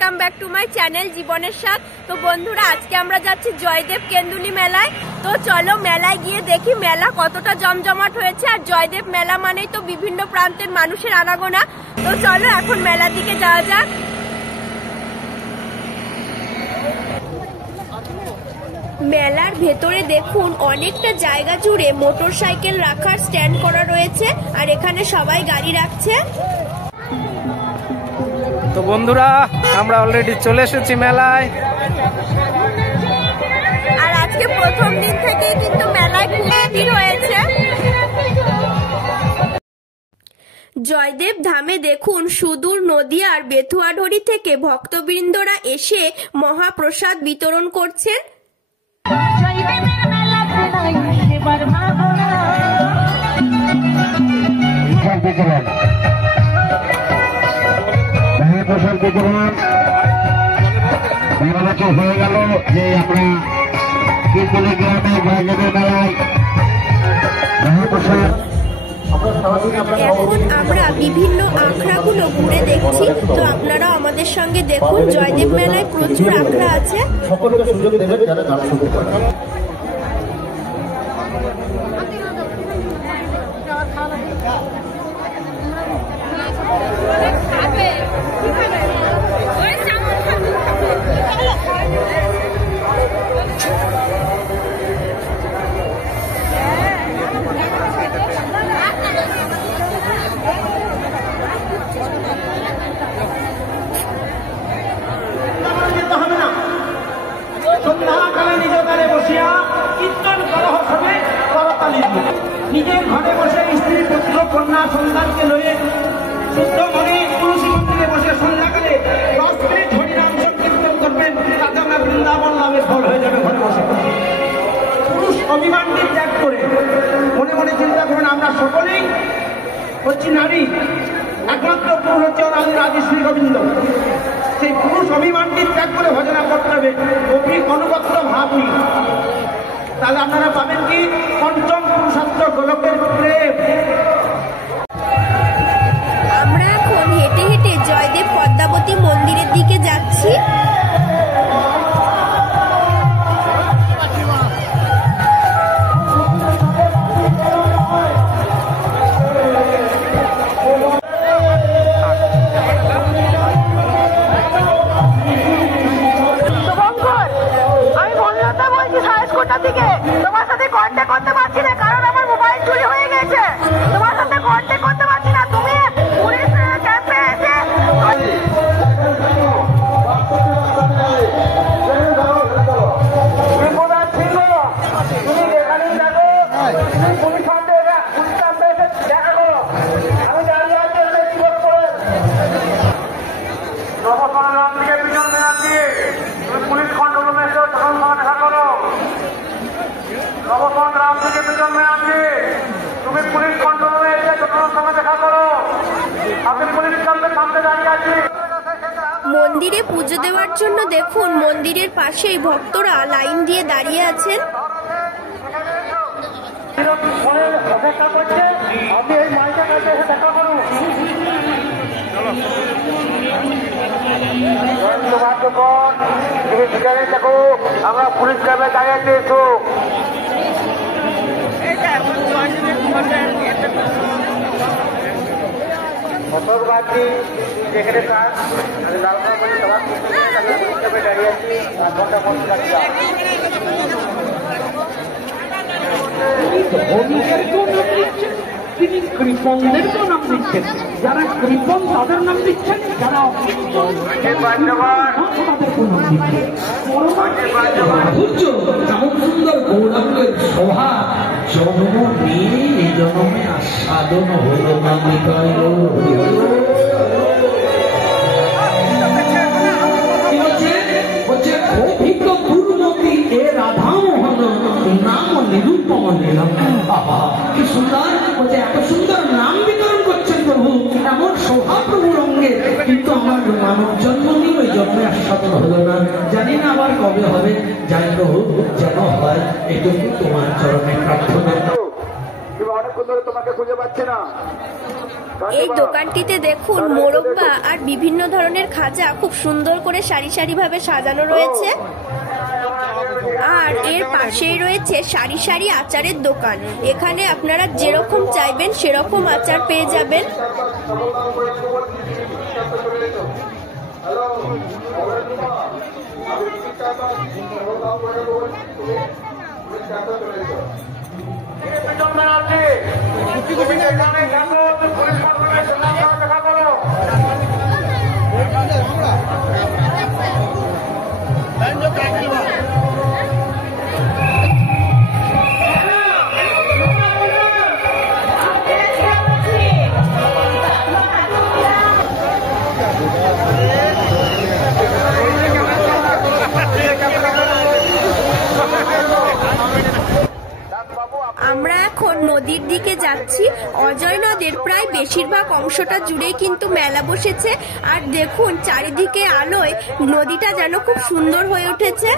Welcome back to my channel জীবনের স্বাদ। তো বন্ধুরা, আজকে আমরা যাচ্ছি জয়দেব কেন্দুলি মেলায়। তো চলো মেলায় গিয়ে দেখি মেলা কতটা জমজমাট হয়েছে। আর জয়দেব মেলা মানেই তো বিভিন্ন প্রান্তের মানুষের আনাগোনা। তো চলো এখন মেলার দিকে যাওয়া যাক। মেলার ভেতরে দেখুন অনেকটা জায়গা জুড়ে মোটর সাইকেল রাখার স্ট্যান্ড করা রয়েছে, আর এখানে সবাই গাড়ি রাখছে। তো বন্ধুরা, আমরা অলরেডি চলে এসেছি মেলায়। আর আজকে প্রথম দিন থেকেই কিন্তু মেলায় খুব ভিড় হয়েছে। জয়দেব ধামে দেখুন সুদূর নদিয়ার বেথুয়াঢড়ি থেকে ভক্তবৃন্দরা এসে মহাপ্রসাদ বিতরণ করছেন। মহাপ্রসাদ বিতরণ হয়ে গেল যে আমরা কেন্দুলি গ্রামে জয়দেবের মেলায় মহাপ্রসাদ। এখন আমরা বিভিন্ন আখড়াগুলো ঘুরে দেখছি। তো আপনারা আমাদের সঙ্গে দেখুন, জয়দেব মেলায় প্রচুর আখড়া আছে। সকলকে সুযোগ দেবেন যারা গান শুনতে পারে। নিজের ঘরে বসে স্ত্রী পুত্র কন্যা সন্তানকে লয়ে শুদ্ধ মনে তুলসী মন্দিরে বসে সন্ধ্যাকালে 10 মিনিট হরিনাম সংকীর্তন করবেন, তাতে আমার বৃন্দাবন নামের ফল হয়ে যাবে ঘরে বসে। পুরুষ অভিমানটি ত্যাগ করে মনে মনে চিন্তা করবেন, আমরা সকলেই হচ্ছি নারী, একমাত্র পুরুষ হচ্ছে আদি শ্রী গোবিন্দ। সেই পুরুষ অভিমানটি ত্যাগ করে ভজনা করতে হবে অনুগত্য ভাব নিয়ে। তাহলে আপনারা পাবেন কি পঞ্চম পুরুষার্থ গোলকের প্রেম। আমরা এখন হেঁটে হেঁটে জয়দেব পদ্মাবতী মন্দিরের দিকে যাচ্ছি। তোমার সাথে কন্ট্যাক্ট করতে পারছি না, কারণ আমার মোবাইল চুরি হয়ে গেছে। তোমার সাথে কন্ট্যাক্ট করতে পারছি না, তুমি পুলিশ ক্যাম্পে এসে মন্দিরে পুজো দেওয়ার জন্য দেখুন মন্দিরের পাশেই ভক্তরা লাইন দিয়ে দাঁড়িয়ে আছেন। আমরা পুলিশ ক্যাম্পে দাঁড়িয়ে এসো। মোটরবাতি যেখানে কাজ আমি লালবাগ মানে সবার পুলিশ ক্যাম্পে দাঁড়িয়ে আছি 8 ঘন্টা 50 টাকা। তিনি কৃপণদেরকেও নাম দিচ্ছেন, যারা কৃপণ তাদের নাম দিচ্ছেন, যারা কেমন সুন্দর গৌরাঙ্গের শোভা, জন্ম নিয়ে এই জন্মে আস্বাদন হলো নামিকায়। অভিজ্ঞ দুর্মতি এ রাধা মোহন নাম নিরূপম নিলাম। বাবা কি সুন্দর, বলছে এত সুন্দর নাম বিতরণ করছেন প্রভু, এমন শোভা প্রভুর অঙ্গে, কিন্তু আমার মানব জন্ম নিয়ে ওই জন্মে আস্বাদন হলো না। জানি না আবার কবে হবে, যাই প্রভু যেন হয় এটুকু তোমার চরণে প্রার্থনা। অনেকক্ষণ ধরে তোমাকে খুঁজে পাচ্ছি না। এই দোকানটিতে দেখুন মোরব্বা আর বিভিন্ন ধরনের খাজা খুব সুন্দর করে সারি সারি ভাবে সাজানো রয়েছে। আর এর পাশেই রয়েছে সারি সারি আচারের দোকান। এখানে আপনারা যেরকম চাইবেন সেরকম আচার পেয়ে যাবেন। আমরা এখন নদীর দিকে যাচ্ছি। অজয় নদের প্রায় বেশিরভাগ অংশটা জুড়েই কিন্তু মেলা বসেছে। আর দেখুন চারিদিকে আলোয় নদীটা যেন খুব সুন্দর হয়ে উঠেছে।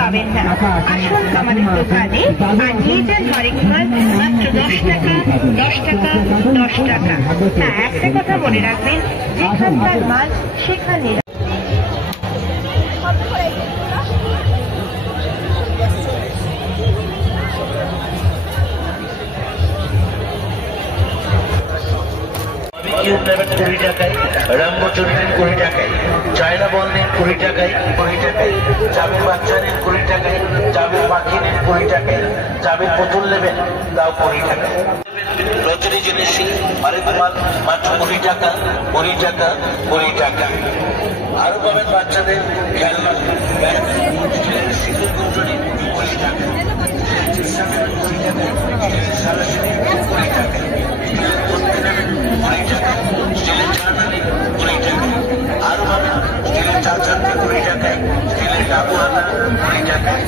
পাবেন না। আসুন আমাদের দোকানে আর নিয়ে যান হরেক মাল মাত্র 10 টাকা 10 টাকা 10 টাকা। হ্যাঁ, একটা কথা মনে রাখবেন, যেখানকার মাল সেখানে। কিউব নেবেন 20 টাকায়, রাম্বো চুরি নেন 20 টাকায়, চায়না বল নেন 20 টাকায়, 20 টাকায়, চাবির বাচ্চা নেন 20 টাকায়, চাবির পাখি নেন 20 টাকায়, চাবির পুতুল নেবেন তাও 20 টাকায়। রচনী জিনিস আরেক মাল মাত্র 20 টাকা 20 টাকা 20 টাকা। আরো পাবেন বাচ্চাদের খেলনা, স্টিলের সিঁদুর কুঞ্জনি 20 টাকা, 20 টাকায়, সারাশি 20 টাকা, স্টিলের ঝাড়নানি 20 টাকা। আরো পাবেন স্টিলের চারচারটা 20 টাকায়, স্টিলের ডাবু হাতা 20 টাকায়।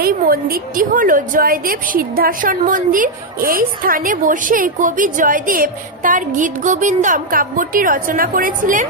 এই মন্দিরটি হলো জয়দেব সিদ্ধাসন মন্দির। এই স্থানে বসে কবি জয়দেব তার গীত গোবিন্দম কাব্যটি রচনা করেছিলেন।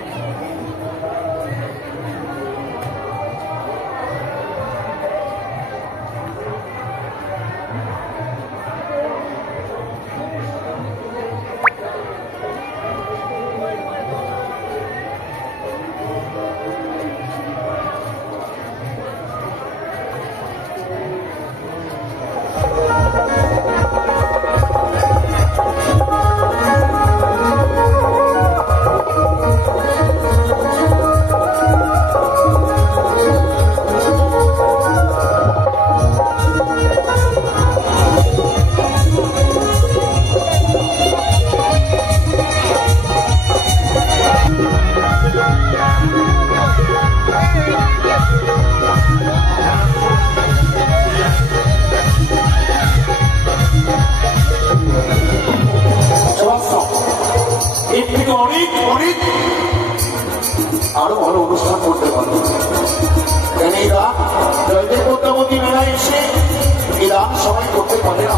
আরো ভালো অনুষ্ঠান করতে পারবো। এই রাত জয়দেব পদ্মাবতী মেলায় এসে এই রাত সবাই করতে পারে না।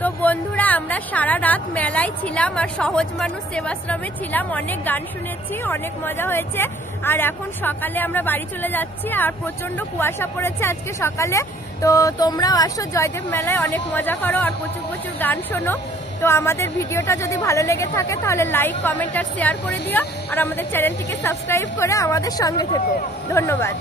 তো বন্ধুরা আমরা সারা রাত মেলায় ছিলাম আর সহজ মানুষ সেবাশ্রমে ছিলাম, অনেক গান শুনেছি, অনেক মজা হয়েছে। আর এখন সকালে আমরা বাড়ি চলে যাচ্ছি আর প্রচন্ড কুয়াশা পড়েছে আজকে সকালে। তো তোমরাও আসো জয়দেব মেলায়, অনেক মজা করো আর প্রচুর প্রচুর গান শোনো। তো আমাদের ভিডিওটা যদি ভালো লেগে থাকে তাহলে লাইক, কমেন্ট আর শেয়ার করে দিও আর আমাদের চ্যানেলটিকে সাবস্ক্রাইব করে আমাদের সঙ্গে থেকো। ধন্যবাদ।